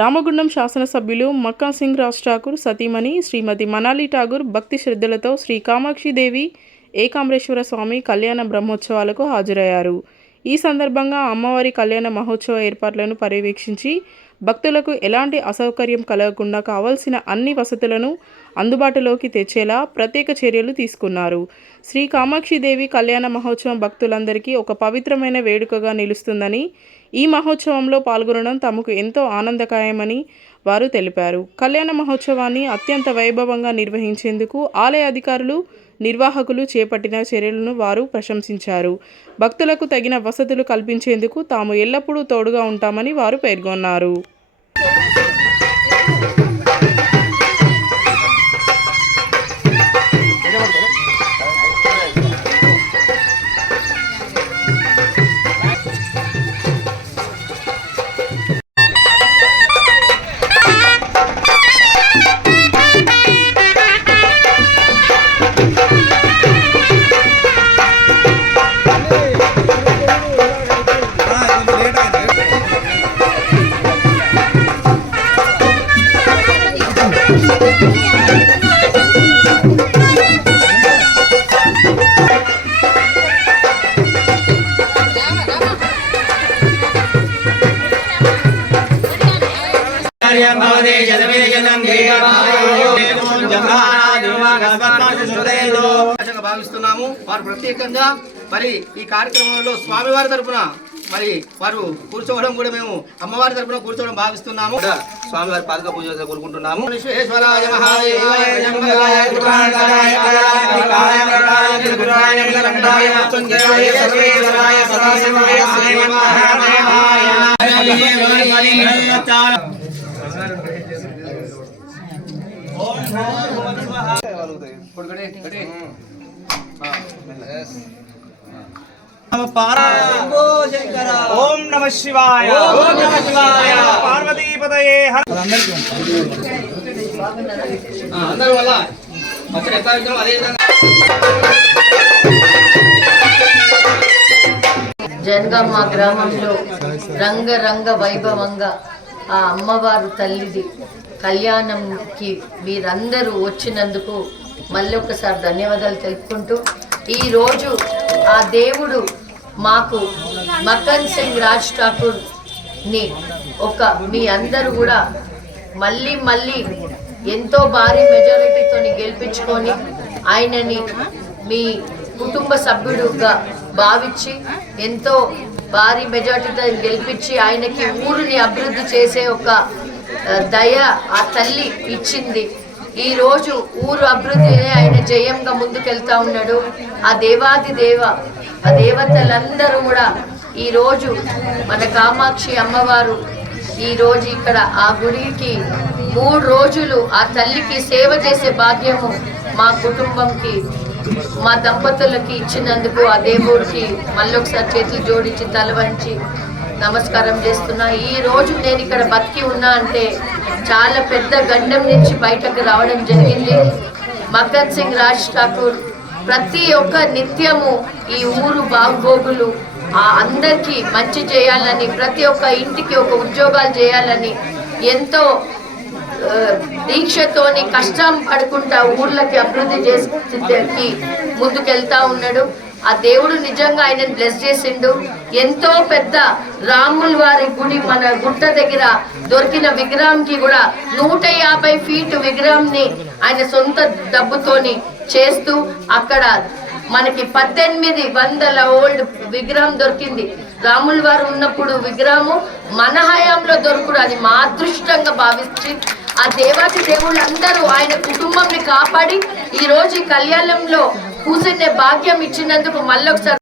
రామగుండం శాసనసభ్యులు మక్కా సింగ్ రాజ్ ఠాకూర్ సతీమణి శ్రీమతి మనాలి ఠాకూర్ భక్తి శ్రద్ధలతో శ్రీ కామాక్షిదేవి ఏకాంబరేశ్వర స్వామి కళ్యాణ బ్రహ్మోత్సవాలకు హాజరయ్యారు. ఈ సందర్భంగా అమ్మవారి కళ్యాణ మహోత్సవ ఏర్పాట్లను పర్యవేక్షించి భక్తులకు ఎలాంటి అసౌకర్యం కలగకుండా కావాల్సిన అన్ని వసతులను అందుబాటులోకి తెచ్చేలా ప్రత్యేక చర్యలు తీసుకున్నారు. శ్రీ కామాక్షిదేవి కళ్యాణ మహోత్సవం భక్తులందరికీ ఒక పవిత్రమైన వేడుకగా నిలుస్తుందని, ఈ మహోత్సవంలో పాల్గొనడం తమకు ఎంతో ఆనందకరమని వారు తెలిపారు. కళ్యాణ మహోత్సవాన్ని అత్యంత వైభవంగా నిర్వహించేందుకు ఆలయ అధికారులు, నిర్వాహకులు చేపట్టిన చర్యలను వారు ప్రశంసించారు. భక్తులకు తగిన వసతులు కల్పించేందుకు తాము ఎల్లప్పుడూ తోడుగా ఉంటామని వారు పేర్కొన్నారు. భావిస్తున్నాము. వారు ప్రత్యేకంగా మరి ఈ కార్యక్రమంలో స్వామివారి తరపున మరి వారు కూర్చోవడం కూడా మేము అమ్మవారి తరపున కూర్చోవడం భావిస్తున్నాము. స్వామివారి పాదక పూజ కోరుకుంటున్నాము. విశ్వేశ్వరాయ ఓం నమ శివాయ. ఓం నమ శివాయ. పార్వతీపతయే అందరూ వల్ల అదే విధంగా జనగామ గ్రామంలో రంగరంగ వైభవంగా ఆ అమ్మవారు తల్లిది కళ్యాణంకి మీరందరూ వచ్చినందుకు మళ్ళీ ఒకసారి ధన్యవాదాలు తెలుపుకుంటూ, ఈరోజు ఆ దేవుడు మాకు మక్కన్ సింగ్ రాజ్ ఠాకూర్ని మీ అందరూ కూడా మళ్ళీ ఎంతో భారీ మెజారిటీతో గెలిపించుకొని ఆయనని మీ కుటుంబ సభ్యుడుగా భావించి ఎంతో భారీ మెజారిటీతో గెలిపించి ఆయనకి ఊరిని అభివృద్ధి చేసే ఒక దయ ఆ తల్లి ఇచ్చింది. ఈరోజు ఊరు అభివృద్ధినే ఆయన జయంగా ముందుకెళ్తా ఉన్నాడు. ఆ దేవాది ఆ దేవతలందరూ కూడా ఈరోజు మన కామాక్షి అమ్మవారు ఈరోజు ఇక్కడ ఆ గుడికి 3 రోజులు ఆ తల్లికి సేవ చేసే భాగ్యము మా కుటుంబంకి, మా దంపతులకి ఇచ్చినందుకు ఆ దేవుడికి మళ్ళొకసారి చేతులు జోడించి తల వంచి నమస్కారం చేస్తున్నా. ఈ రోజు నేను ఇక్కడ బతికి ఉన్నా అంటే చాలా పెద్ద గండం నుంచి బయటకు రావడం జరిగింది. మక్కన్ సింగ్ రాజ్ ఠాకూర్ ప్రతి ఒక్క నిత్యము ఈ ఊరు బాగోగులు అందరికీ మంచి చేయాలని, ప్రతి ఒక్క ఇంటికి ఒక ఉద్యోగాలు చేయాలని ఎంతో దీక్షతోని కష్టం పడుకుంటా ఊర్లకి అభివృద్ధి చేసి ముందుకెళ్తా ఉన్నాడు. ఆ దేవుడు నిజంగా ఆయనను బ్లెస్ చేసిండు. ఎంతో పెద్ద రాముల వారి గుడి మన గుట్ట దగ్గర దొరికిన విగ్రహంకి కూడా 150 ఫీట్ విగ్రహంని ఆయన సొంత డబ్బుతోని చేస్తూ అక్కడ మనకి 1800 ఓల్డ్ విగ్రహం దొరికింది. రాముల వారు ఉన్నప్పుడు విగ్రహము మన హయాంలో దొరుకుడు అది మా అదృష్టంగా భావించి ఆ దేవాది దేవుళ్ళందరూ ఆయన కుటుంబంని కాపాడి ఈ రోజు కళ్యాణంలో కూర్చునే భాగ్యం ఇచ్చినందుకు మళ్ళొకసారి